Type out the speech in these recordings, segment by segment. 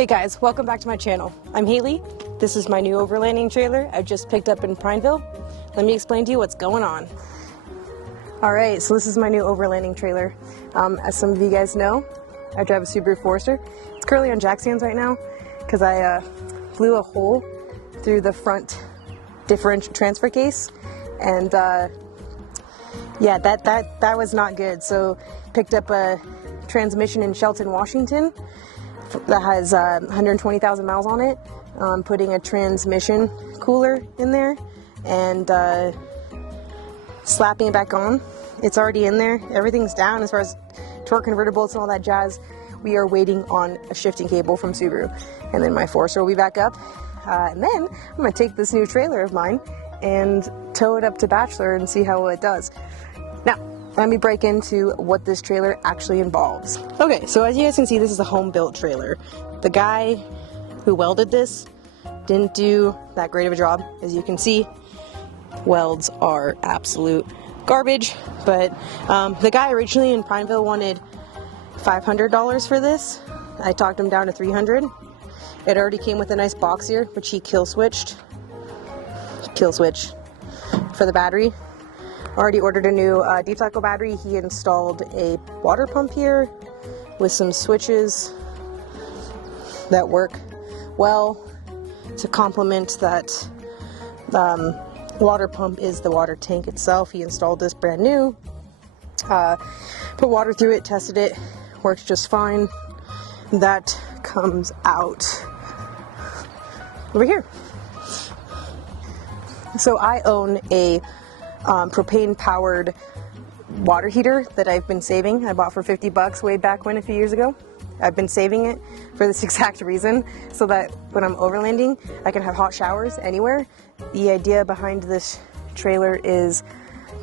Hey guys, welcome back to my channel. I'm Haley. This is my new overlanding trailer I just picked up in Prineville. Let me explain to you what's going on. Alright, so this is my new overlanding trailer. As some of you guys know, I drive a Subaru Forester. It's currently on jack stands right now because I blew a hole through the front differential transfer case, and yeah, that was not good. So picked up a transmission in Shelton, Washington that has 120,000 miles on it. Putting a transmission cooler in there and slapping it back on. It's already in there. Everything's down as far as torque converter bolts and all that jazz. We are waiting on a shifting cable from Subaru, and then my Forester will be back up. And then I'm going to take this new trailer of mine and tow it up to Bachelor and see how well it does. Now, let me break into what this trailer actually involves. Okay, so as you guys can see, this is a home-built trailer. The guy who welded this didn't do that great of a job. As you can see, welds are absolute garbage, but the guy originally in Prineville wanted $500 for this. I talked him down to $300. It already came with a nice box here, which he kill switch for the battery. Already ordered a new deep cycle battery. He installed a water pump here with some switches that work well to complement that. Water pump is the water tank itself. He installed this brand new, put water through it, tested it, works just fine. That comes out over here. So I own a propane powered water heater that I've been saving. I bought for 50 bucks way back when, a few years ago. I've been saving it for this exact reason, so that when I'm overlanding, I can have hot showers anywhere. The idea behind this trailer is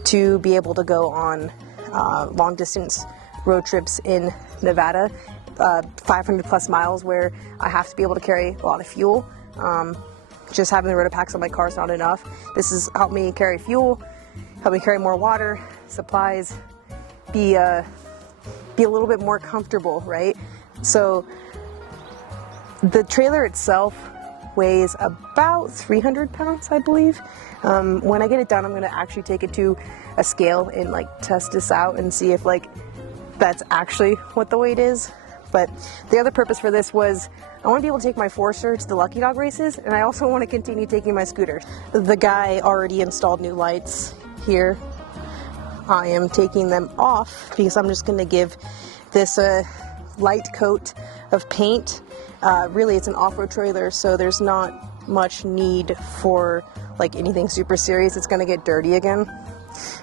to be able to go on long distance road trips in Nevada, 500 plus miles, where I have to be able to carry a lot of fuel. Just having the Rotopacks on my car is not enough. This has helped me carry fuel, help me carry more water, supplies, be a little bit more comfortable, right? So the trailer itself weighs about 300 pounds, I believe. When I get it done, I'm gonna actually take it to a scale and like test this out and see if like that's actually what the weight is. But the other purpose for this was I want to be able to take my Forester to the Lucky Dog races, and I also want to continue taking my scooter. The guy already installed new lights here. I am taking them off because I'm just going to give this a light coat of paint. Really, it's an off-road trailer, so there's not much need for like anything super serious. It's going to get dirty again.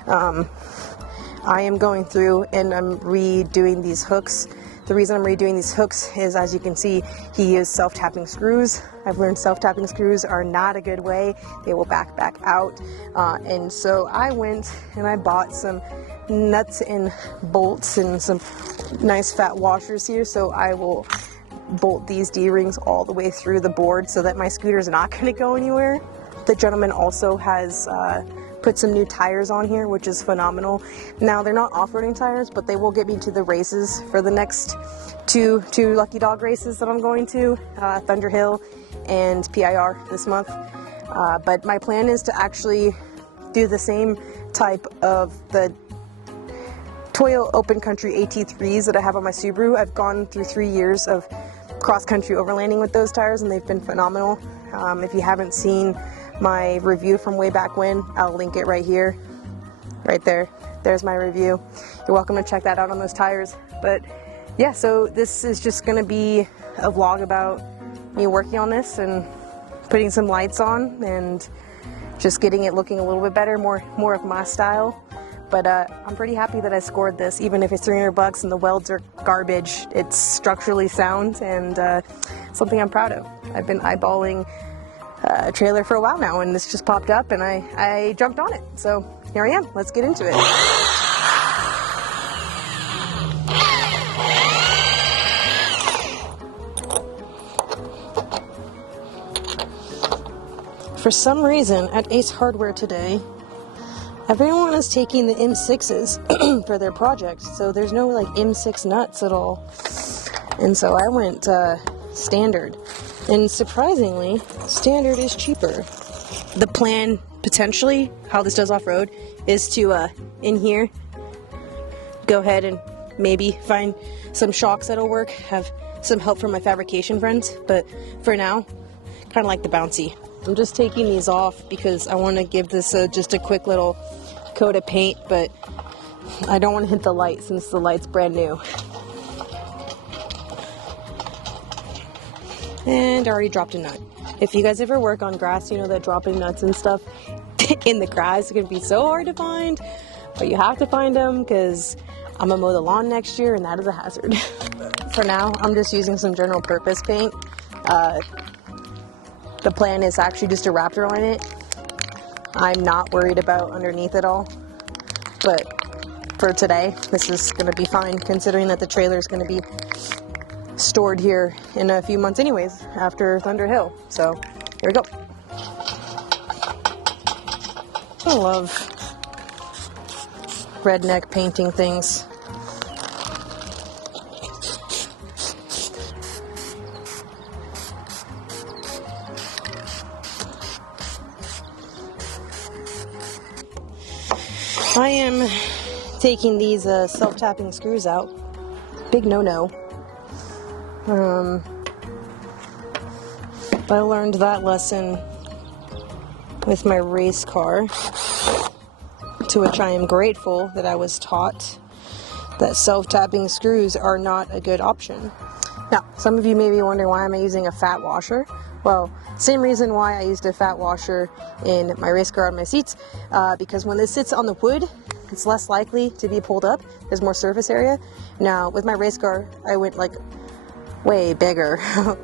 I am going through and I'm redoing these hooks. The reason I'm redoing these hooks is, as you can see, he used self-tapping screws. I've learned self-tapping screws are not a good way. They will back out. And so I went and I bought some nuts and bolts and some nice fat washers here. So I will bolt these D-rings all the way through the board so that my scooter is not going to go anywhere. The gentleman also has put some new tires on here, which is phenomenal. Now, they're not off-roading tires, but they will get me to the races for the next two Lucky Dog races that I'm going to, Thunder Hill and PIR this month. But my plan is to actually do the same type of the Toyo Open Country AT3s that I have on my Subaru. I've gone through 3 years of cross-country overlanding with those tires, and they've been phenomenal. If you haven't seen my review from way back when, I'll link it right here, right there. There's my review. You're welcome to check that out on those tires. But yeah, so this is just going to be a vlog about me working on this and putting some lights on and just getting it looking a little bit better, more of my style. But I'm pretty happy that I scored this, even if it's 300 bucks and the welds are garbage. It's structurally sound and something I'm proud of. I've been eyeballing a trailer for a while now, and this just popped up and I jumped on it. So here I am. Let's get into it. For some reason at Ace Hardware today, everyone is taking the M6s for their project, so there's no like M6 nuts at all. And so I went standard. And surprisingly, standard is cheaper. The plan, potentially, how this does off-road, is to, in here, go ahead and maybe find some shocks that'll work, have some help from my fabrication friends, but for now, kind of like the bouncy. I'm just taking these off because I want to give this just a quick little coat of paint, but I don't want to hit the light since the light's brand new. And I already dropped a nut. If you guys ever work on grass, you know that dropping nuts and stuff in the grass can be so hard to find, but you have to find them because I'm gonna mow the lawn next year and that is a hazard. For now, I'm just using some general purpose paint. The plan is actually just a Raptor on it. I'm not worried about underneath it all, but for today, this is gonna be fine considering that the trailer is gonna be stored here in a few months anyways after Thunder Hill. So here we go. I love redneck painting things. I am taking these self-tapping screws out. Big no-no. But I learned that lesson with my race car, to which I am grateful that I was taught that self-tapping screws are not a good option. Now, some of you may be wondering why am I using a fat washer? Well, same reason why I used a fat washer in my race car on my seats, because when this sits on the wood, it's less likely to be pulled up. There's more surface area. Now, with my race car, I went like way bigger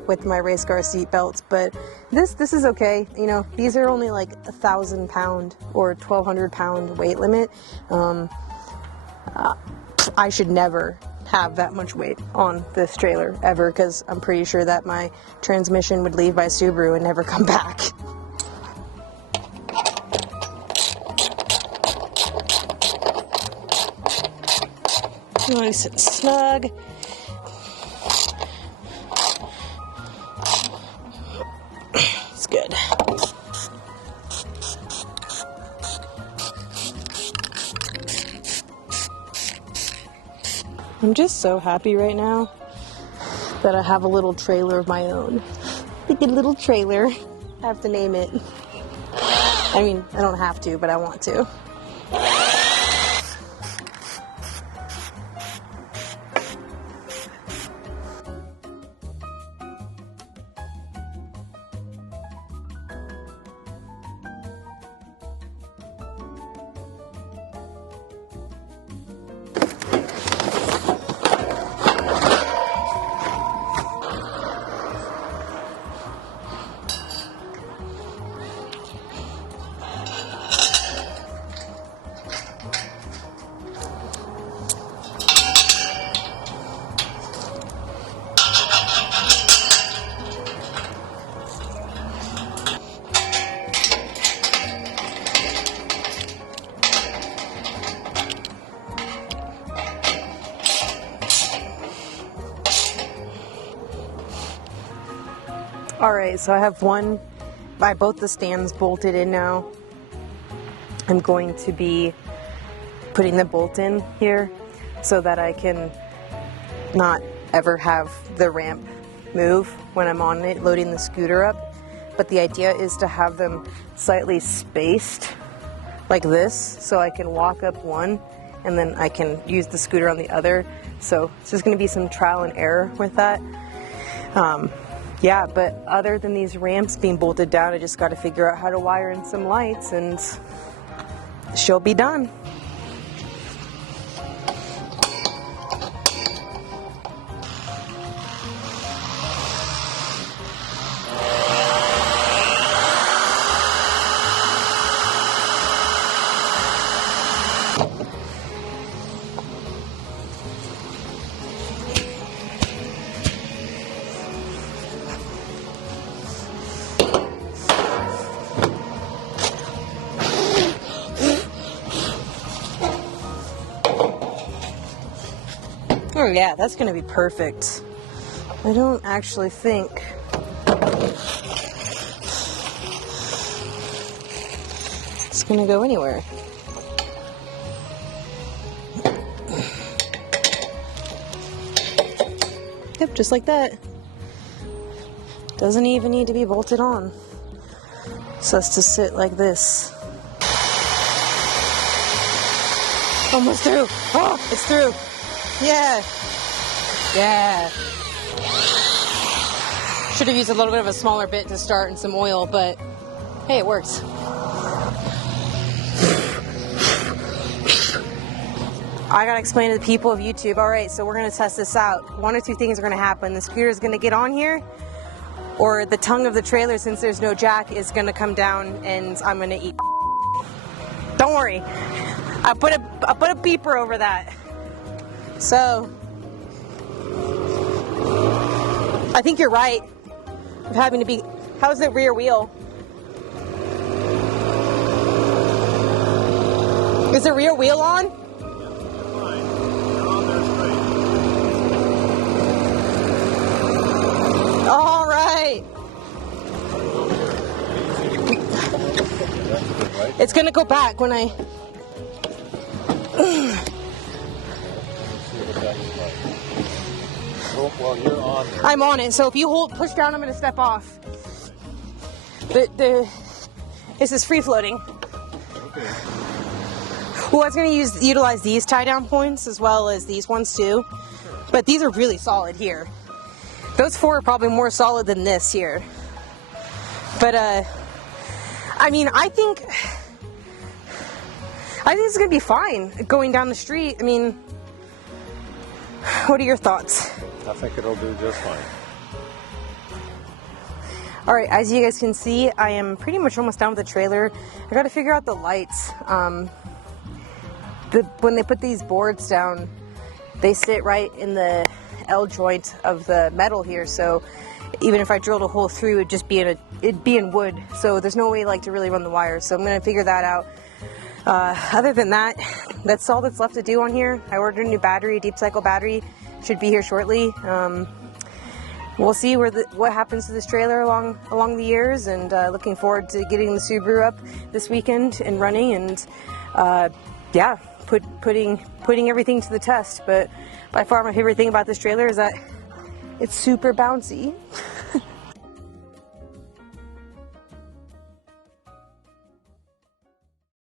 with my race car seat belts, but this is okay. You know, these are only like 1,000 pound or 1,200 pound weight limit. I should never have that much weight on this trailer ever, because I'm pretty sure that my transmission would leave by Subaru and never come back. Nice and snug. It's good. I'm just so happy right now that I have a little trailer of my own. Like a little trailer. I have to name it. I mean, I don't have to, but I want to. Alright, so I have both the stands bolted in now. I'm going to be putting the bolt in here so that I can not ever have the ramp move when I'm on it, loading the scooter up. But the idea is to have them slightly spaced like this, so I can walk up one and then I can use the scooter on the other. So it's just going to be some trial and error with that. Yeah, but other than these ramps being bolted down, I just got to figure out how to wire in some lights and she'll be done. Oh yeah, that's gonna be perfect. I don't actually think it's gonna go anywhere. Yep, just like that. Doesn't even need to be bolted on. So it's to sit like this. Almost through. Oh, it's through. Yeah. Yeah. Should have used a little bit of a smaller bit to start and some oil, but hey, it works. I gotta explain to the people of YouTube, all right, so we're gonna test this out. One or two things are gonna happen. The scooter is gonna get on here, or the tongue of the trailer, since there's no jack, is gonna come down and I'm gonna eat. Don't worry, I put a beeper over that. So, I think you're right of having to be, how's the rear wheel? Is the rear wheel on? All right. It's gonna go back when I. Well, you're on there. I'm on it. So if you push down, I'm gonna step off. This is free floating. Okay. Well, I was gonna utilize these tie down points as well as these ones too, but these are really solid here. Those four are probably more solid than this here. But, I mean, I think it's gonna be fine going down the street. I mean, what are your thoughts? I think it'll do just fine. All right, as you guys can see, I am pretty much almost done with the trailer. I gotta figure out the lights. When they put these boards down, they sit right in the L joint of the metal here, so even if I drilled a hole through, it'd be in wood, so there's no way like to really run the wires, so I'm gonna figure that out. Other than that, that's all that's left to do on here. I ordered a new battery, a deep cycle battery, should be here shortly. We'll see what happens to this trailer along the years, and looking forward to getting the Subaru up this weekend and running, and yeah, putting everything to the test. But by far my favorite thing about this trailer is that it's super bouncy.